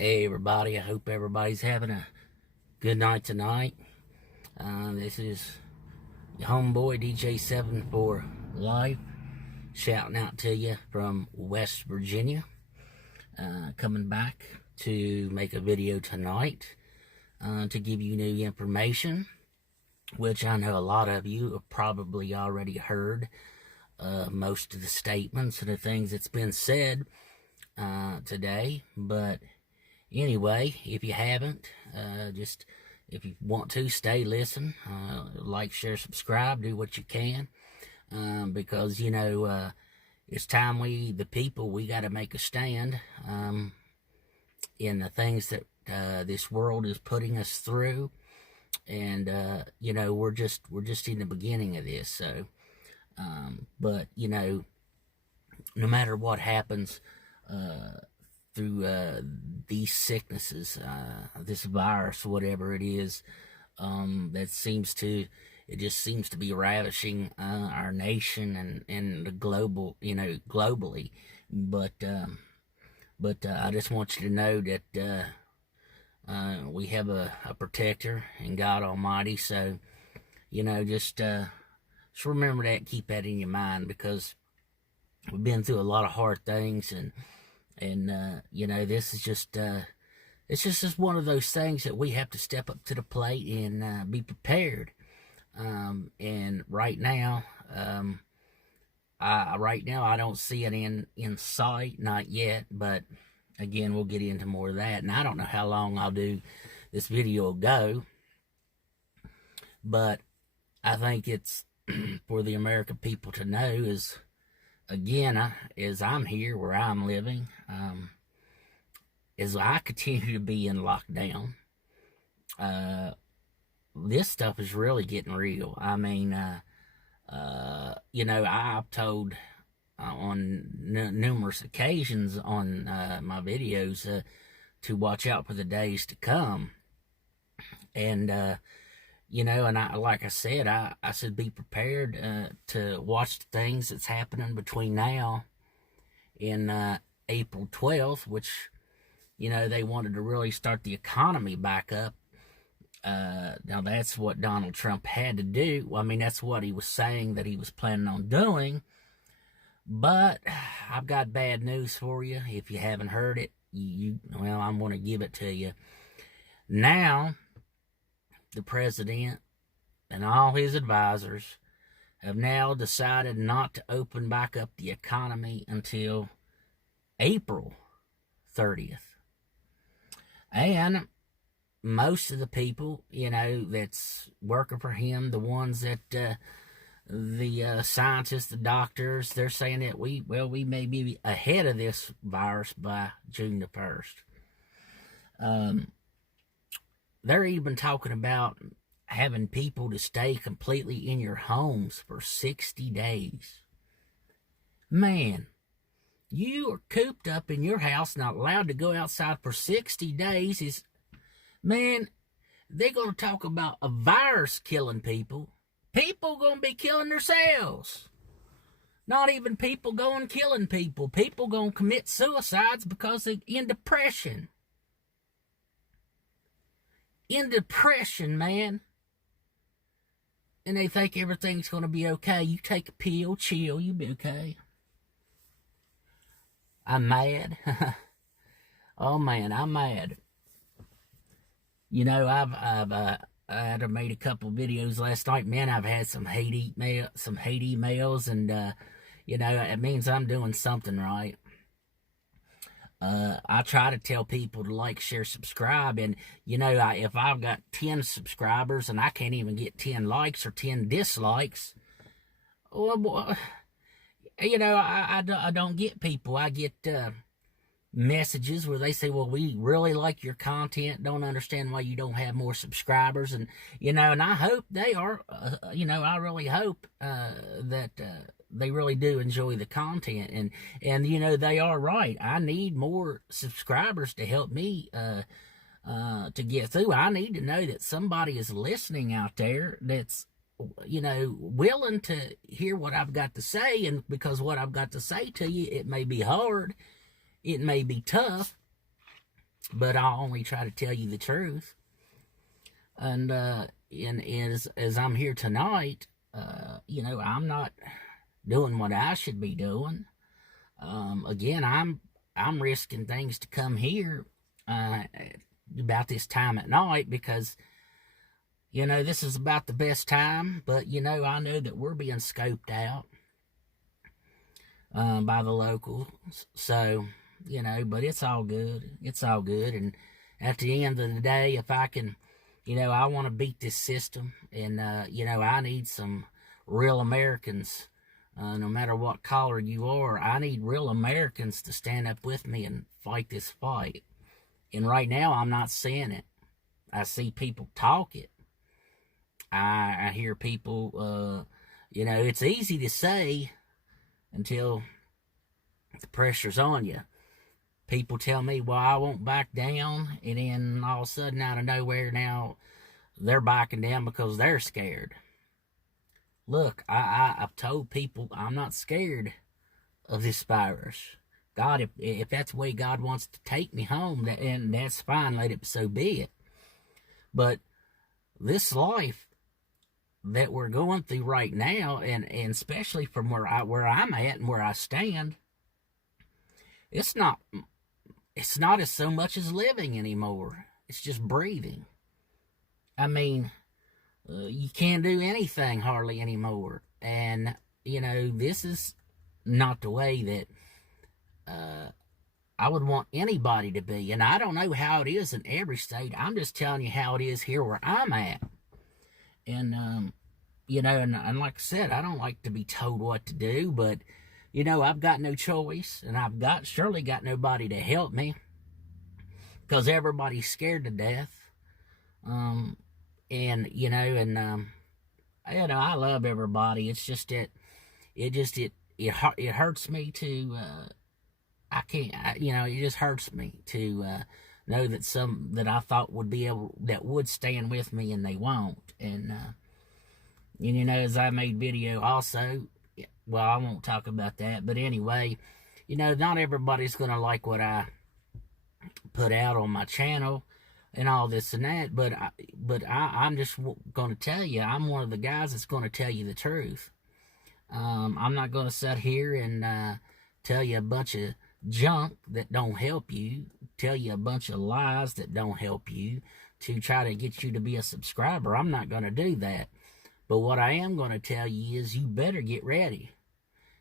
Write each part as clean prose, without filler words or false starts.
Hey everybody, I hope everybody's having a good night tonight. This is your homeboy DJ7 for Life, shouting out to you from West Virginia. Coming back to make a video tonight to give you new information, which I know a lot of you have probably already heard most of the statements and the things that's been said today, but anyway, if you haven't, just if you want to, stay, listen, like, share, subscribe, do what you can, because, you know, it's time the people, we got to make a stand in the things that this world is putting us through, and, you know, we're just in the beginning of this, so, but, you know, no matter what happens, through these sicknesses, this virus, whatever it is, that just seems to be ravishing our nation and the global, globally. But I just want you to know that we have a protector in God Almighty. So, just remember that, keep that in your mind, because we've been through a lot of hard things, and this is just, it's just one of those things that we have to step up to the plate and be prepared. And right now, I don't see it in sight, not yet, but again, we'll get into more of that. And I don't know how long I'll do this video will go, but I think it's for the American people to know is, again, as I'm here where I'm living, as I continue to be in lockdown, this stuff is really getting real. I mean, I've told on numerous occasions on my videos to watch out for the days to come. And, and like I said, I said be prepared to watch the things that's happening between now and April 12th, which, they wanted to really start the economy back up. Now, that's what Donald Trump had to do. I mean, that's what he was saying that he was planning on doing. But I've got bad news for you. If you haven't heard it, I'm going to give it to you. Now, the president and all his advisors have now decided not to open back up the economy until April 30th. And most of the people, that's working for him, the ones that, the scientists, the doctors, they're saying that we may be ahead of this virus by June the 1st. They're even talking about having people to stay completely in your homes for 60 days. Man, you are cooped up in your house, not allowed to go outside for 60 days. Man, they're going to talk about a virus killing people. People going to be killing themselves. Not even people going killing people. People going to commit suicides because they're in depression. In depression, man. And they think everything's going to be okay. You take a pill, chill, you'll be okay. I'm mad. Oh, man, I'm mad. I've made a couple videos last night. Man, I've had some hate emails, and, it means I'm doing something right. I try to tell people to like, share, subscribe, and, if I've got 10 subscribers and I can't even get 10 likes or 10 dislikes, well, I don't get people. I get messages where they say, well, we really like your content, don't understand why you don't have more subscribers, and, and I hope they are, I really hope that they really do enjoy the content, and they are right. I need more subscribers to help me to get through. I need to know that somebody is listening out there that's willing to hear what I've got to say, and because what I've got to say to you, it may be hard, it may be tough, but I'll only try to tell you the truth. And as I'm here tonight, you know, I'm not doing what I should be doing. Again, I'm risking things to come here about this time at night because, you know, this is about the best time. But, you know, I know that we're being scoped out by the locals. So, you know, but it's all good. It's all good. And at the end of the day, if I can, you know, I want to beat this system. And, you know, I need some real Americans. No matter what color you are, I need real Americans to stand up with me and fight this fight. And right now, I'm not seeing it. I see people talk it. I hear people, you know, it's easy to say until the pressure's on you. People tell me, well, I won't back down. And then all of a sudden, out of nowhere, now they're backing down because they're scared. Look, I've told people I'm not scared of this virus. God, if that's the way God wants to take me home, and that's fine, let it so be it. But this life that we're going through right now, and especially from where I'm at and where I stand, it's not as so much as living anymore. It's just breathing. I mean, you can't do anything hardly anymore. And, you know, this is not the way that I would want anybody to be. And I don't know how it is in every state. I'm just telling you how it is here where I'm at. And, you know, and like I said, I don't like to be told what to do. But, you know, I've got no choice. And I've surely got nobody to help me. Because everybody's scared to death. And, you know, I love everybody. It's just that it hurts me to, you know, it just hurts me to know that some that I thought that would stand with me and they won't. And you know, as I made video also, well, I won't talk about that. But anyway, you know, not everybody's going to like what I put out on my channel and all this and that, but I'm just going to tell you, I'm one of the guys that's going to tell you the truth. I'm not going to sit here and tell you a bunch of junk that don't help you, tell you a bunch of lies that don't help you to try to get you to be a subscriber. I'm not going to do that. But what I am going to tell you is you better get ready.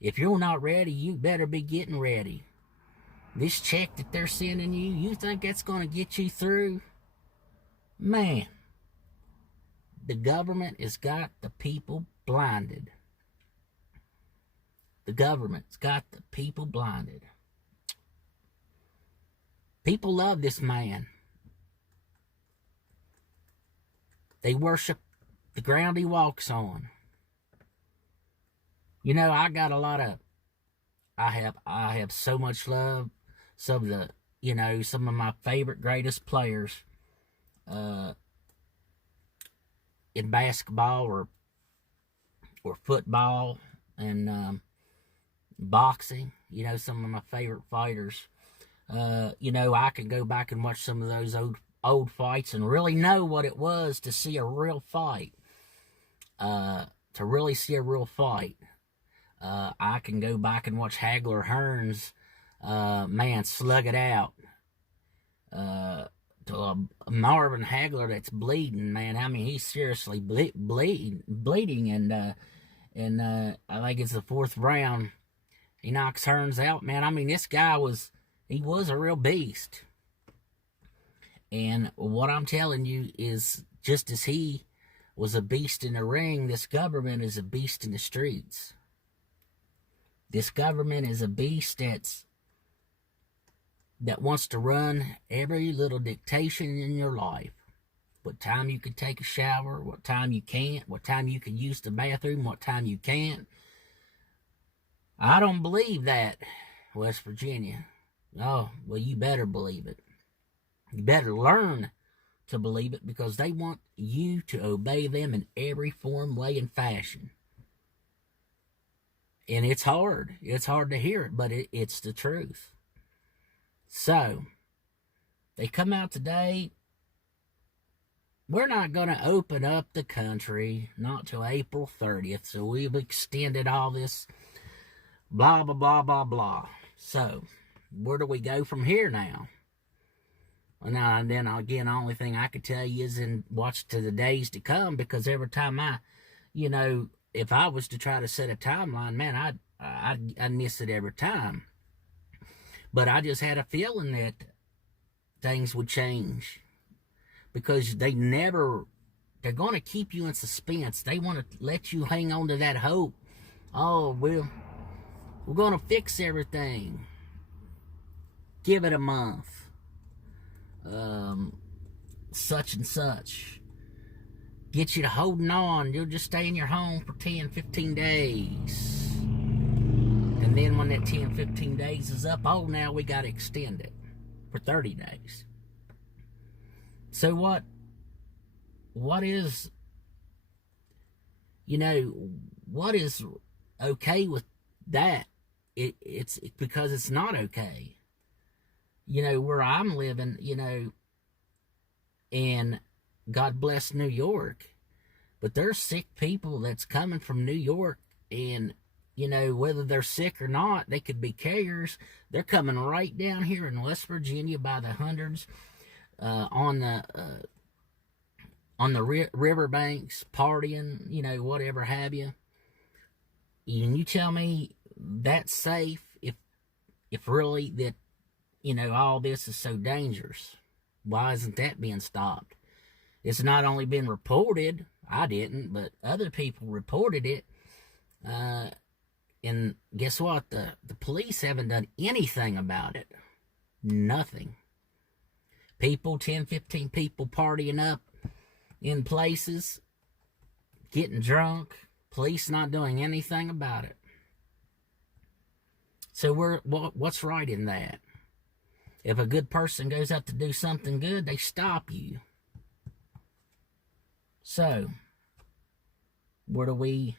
If you're not ready, you better be getting ready. This check that they're sending you, you think that's going to get you through? Man, the government has got the people blinded. The government's got the people blinded. People love this man. They worship the ground he walks on. You know, I have so much love. Some of my favorite, greatest players in basketball or football and boxing. You know, some of my favorite fighters. You know, I can go back and watch some of those old fights and really know what it was to see a real fight. To really see a real fight. I can go back and watch Hagler Hearns, man, slug it out. To a Marvin Hagler that's bleeding, man. I mean, he's seriously bleeding, and I think it's the 4th round. He knocks Hearns out, man. I mean, this guy was a real beast. And what I'm telling you is, just as he was a beast in the ring, this government is a beast in the streets. This government is a beast that wants to run every little dictation in your life. What time you can take a shower, what time you can't, what time you can use the bathroom, what time you can't. I don't believe that, West Virginia. Oh, well, you better believe it. You better learn to believe it, because they want you to obey them in every form, way, and fashion. And it's hard. It's hard to hear it, but it's the truth. So, They come out today. We're not going to open up the country, not till April 30th. So we've extended all this blah, blah, blah, blah, blah. So where do we go from here now? Well, now and then, again, the only thing I could tell you is watch to the days to come, because every time if I was to try to set a timeline, man, I'd miss it every time. But I just had a feeling that things would change, because they're going to keep you in suspense. They want to let you hang on to that hope. Oh, we're going to fix everything. Give it a month. Such and such. Get you to holding on. You'll just stay in your home for 10, 15 days. And then when that 10, 15 days is up, oh, now we got to extend it for 30 days. So what is, what is okay with that? It's because it's not okay. Where I'm living, and God bless New York, but there's sick people that's coming from New York, and, whether they're sick or not, they could be carriers. They're coming right down here in West Virginia by the hundreds, on the riverbanks, partying, whatever have you. And you tell me that's safe if really that, all this is so dangerous. Why isn't that being stopped? It's not only been reported, I didn't, but other people reported it. And guess what? The police haven't done anything about it. Nothing. 10, 15 people partying up in places, getting drunk. Police not doing anything about it. So what's right in that? If a good person goes out to do something good, they stop you. So, where do we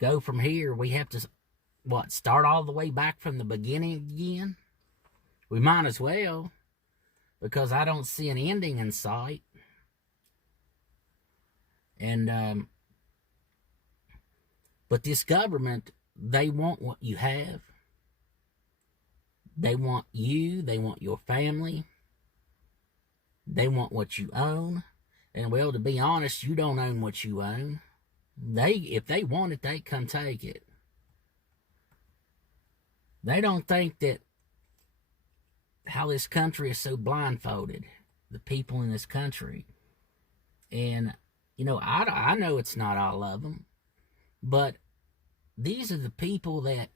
go from here? We have to, start all the way back from the beginning again? We might as well, because I don't see an ending in sight. And, but this government, they want what you have. They want you. They want your family. They want what you own. And, well, to be honest, you don't own what you own. If they want it, they come take it. They don't think that how this country is so blindfolded, the people in this country. And, I know it's not all of them, but these are the people that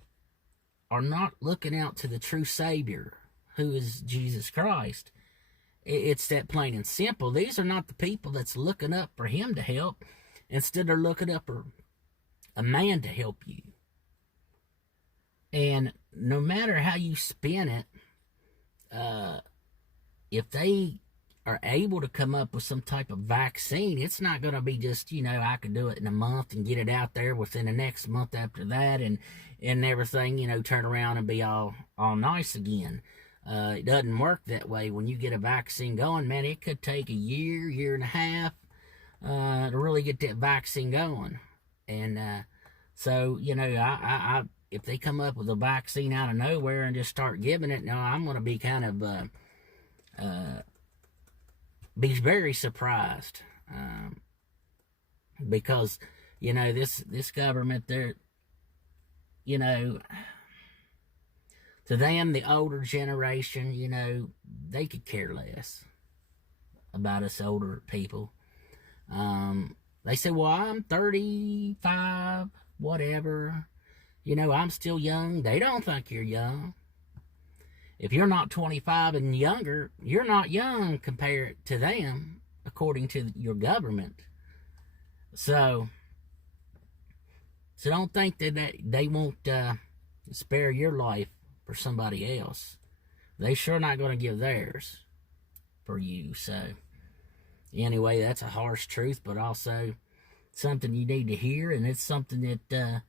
are not looking out to the true Savior, who is Jesus Christ. It's that plain and simple. These are not the people that's looking up for Him to help. Instead, they're looking up for a man to help you. And no matter how you spin it, if they are able to come up with some type of vaccine, it's not going to be just, I could do it in a month and get it out there within the next month after that, and everything, turn around and be all nice again. It doesn't work that way. When you get a vaccine going, man, it could take a year and a half to really get that vaccine going. And so, I if they come up with a vaccine out of nowhere and just start giving it, now I'm going to be kind of be very surprised, because this government, they're to them, the older generation, they could care less about us older people. They say, well, I'm 35, whatever, I'm still young. They don't think you're young. If you're not 25 and younger, you're not young compared to them, according to your government. So don't think that they won't spare your life for somebody else. They sure not going to give theirs for you. So anyway, that's a harsh truth, but also something you need to hear, and it's something that,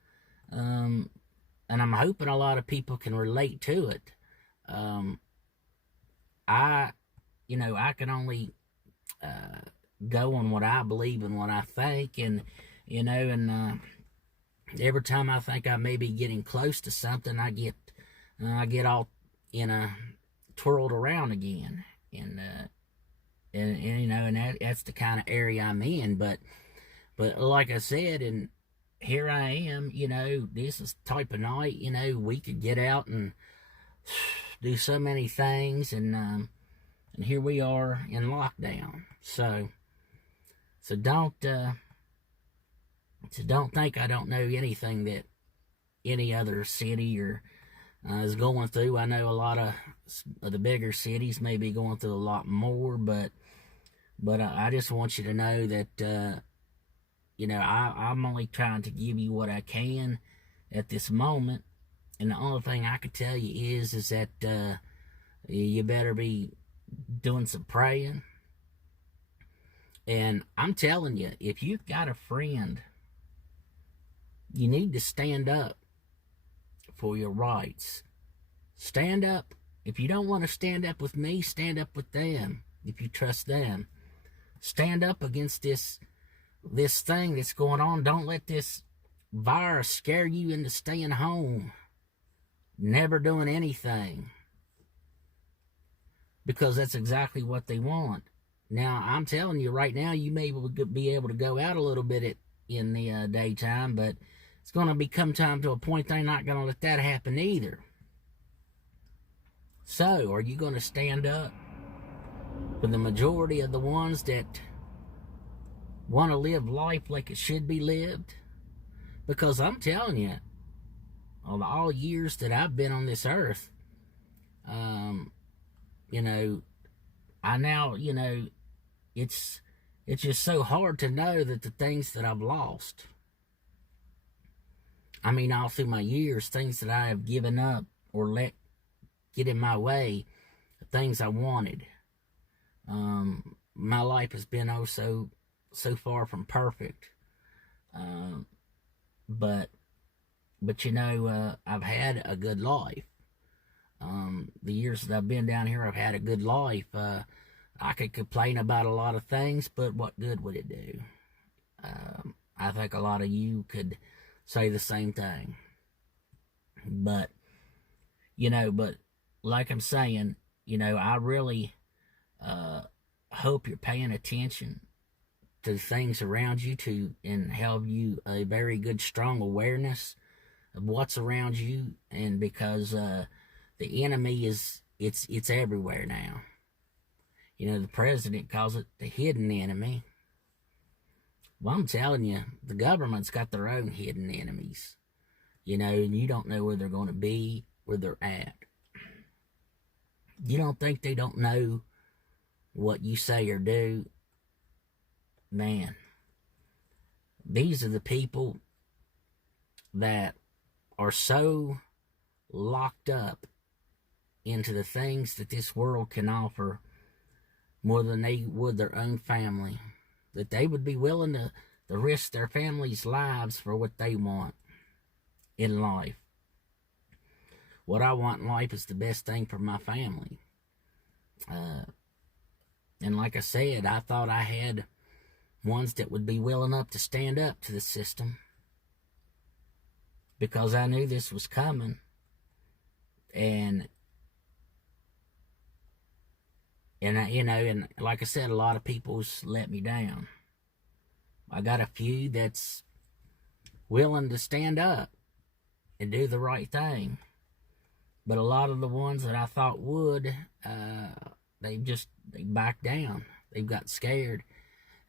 and I'm hoping a lot of people can relate to it. I can only go on what I believe and what I think, and every time I think I may be getting close to something, I get all twirled around again, and that's the kind of area I'm in. But like I said, and here I am. This is the type of night. We could get out and do so many things, and here we are in lockdown. So don't think I don't know anything that any other city or is going through. I know a lot of the bigger cities may be going through a lot more, but I just want you to know that I'm only trying to give you what I can at this moment, and the only thing I can tell you is that you better be doing some praying. And I'm telling you, if you've got a friend, you need to stand up for your rights. Stand up. If you don't want to stand up with me, stand up with them. If you trust them, stand up against this thing that's going on. Don't let this virus scare you into staying home, never doing anything, because that's exactly what they want. Now, I'm telling you right now, you may be able to go out a little bit in the daytime, but it's going to become time to a point they're not going to let that happen either. So, are you going to stand up for the majority of the ones that want to live life like it should be lived? Because I'm telling you, all years that I've been on this earth, I now, it's just so hard to know that the things that I've lost, all through my years, things that I have given up or let get in my way, things I wanted. My life has been so far from perfect. But I've had a good life. The years that I've been down here, I've had a good life. I could complain about a lot of things, but what good would it do? I think a lot of you could say the same thing. But like I'm saying, I really hope you're paying attention to things around you and have you a very good, strong awareness of what's around you, and because the enemy it's everywhere now. The president calls it the hidden enemy. Well, I'm telling you, the government's got their own hidden enemies. And you don't know where they're going to be, where they're at. You don't think they don't know what you say or do? Man, these are the people that are so locked up into the things that this world can offer more than they would their own family, that they would be willing to risk their family's lives for what they want in life. What I want in life is the best thing for my family. And like I said, I thought I had ones that would be willing up to stand up to the system, because I knew this was coming. And like I said, a lot of people's let me down. I got a few that's willing to stand up and do the right thing. But a lot of the ones that I thought would, they backed down. They've got scared.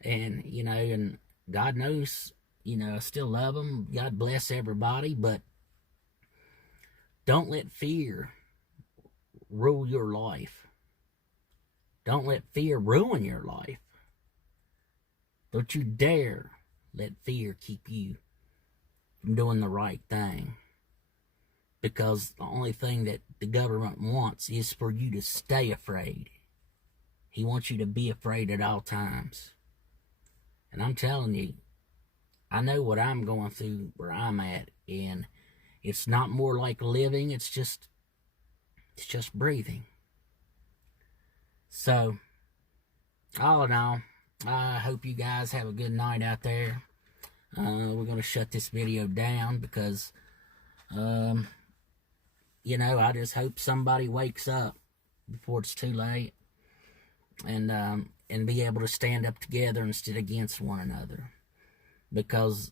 And, and God knows, I still love them. God bless everybody. But don't let fear rule your life. Don't let fear ruin your life. Don't you dare let fear keep you from doing the right thing. Because the only thing that the government wants is for you to stay afraid. He wants you to be afraid at all times. And I'm telling you, I know what I'm going through where I'm at, and it's not more like living, it's just breathing. So, all in all, I hope you guys have a good night out there. We're going to shut this video down because, you know, I just hope somebody wakes up before it's too late and be able to stand up together instead against one another, because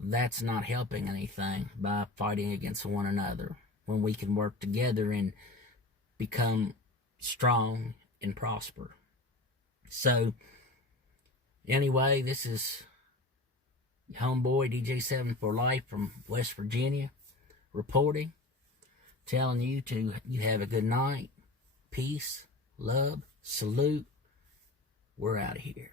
that's not helping anything by fighting against one another when we can work together and become strong and prosper. So, anyway, this is homeboy DJ7 for Life from West Virginia reporting, telling you have a good night, peace, love, salute. We're out of here.